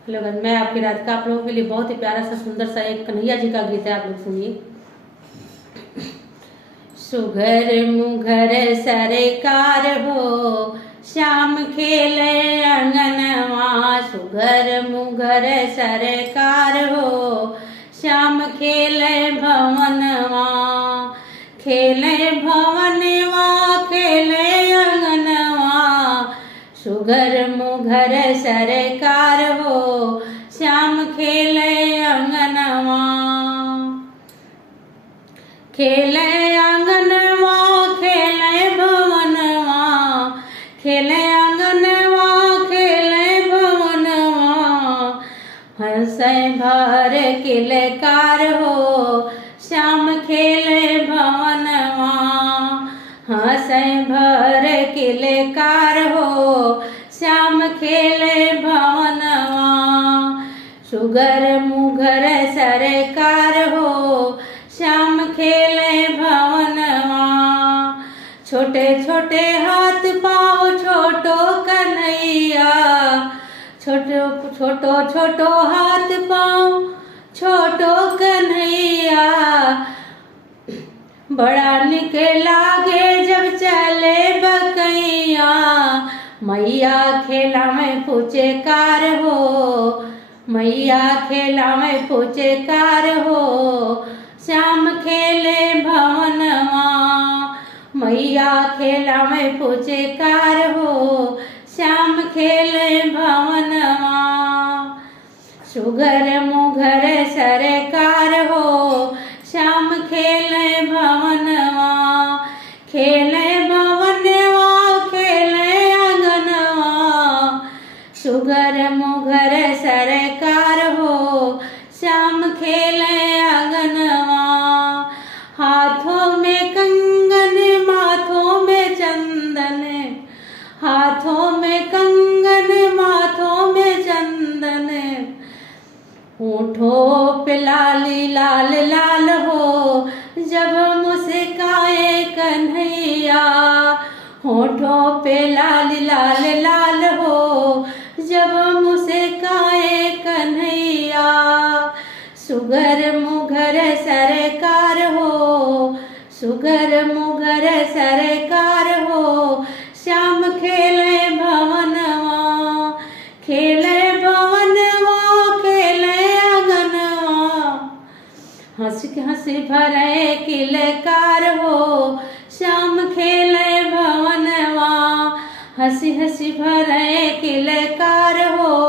Hello guys, मैं आपकी राधिका आप लोगों के लिए बहुत ही प्यारा सा सुंदर सा एक कन्हैया जी का गीत है। आप लोग सुनिए। सुघर मुघर सरकार हो, श्याम खेले अंगनवा। सुघर मुघर सरकार हो, श्याम खेले भवनवा। खेले भवनवा खेले अंगनवा। सुघर मुघर सरकार हो, श्याम खेले अंगनवा। खेले अंगनवा खेले भवनवा। खेले अंगनवा खेले भवनवा। हंसे भर किलकार हो, श्याम खेले भवनवा। हंसे भर किलकार हो, श्याम खेले भवनवा। सुघर मुघर सरकार हो, श्याम खेले भवनवा। छोटे छोटे हाथ पाँव छोटो कन्हैया। छोटो छोटो छोटो हाथ पाँव छोटो कन्हैया। बड़ा निक लागे जब चले बकैया। मैया खेला में पुचकार हो, मैया खेला में पुचकार हो। श्याम खेले भवनवा। मैया खेला में पुचकार हो, श्याम खेले भवनवा। सुघर मुघर सरकार हो, श्याम खेले भवनवा। खेले भवनवा खेले अंगनवा। सुघर मुघर सरकार हो, श्याम खेले अंगनवा। हाथों में कंगन माथों में चंदन। हाथों में कंगन माथों में चंदन। होठों पे लाली लाल लाल हो, जब मुस्काए कन्हैया। होठों पे लाली लाल लाल हो, जब मुस्काए कन्हैया। सुघर मुघर सरकार हो, सुघर मुघर सरकार हो। श्याम खेले भवनवा। खेले भवनवा खेले अंगनवा। हंसी हंसी भरे किलकार हो, श्याम खेले भवनवा। हंसी हंसी भरे किलकार हो,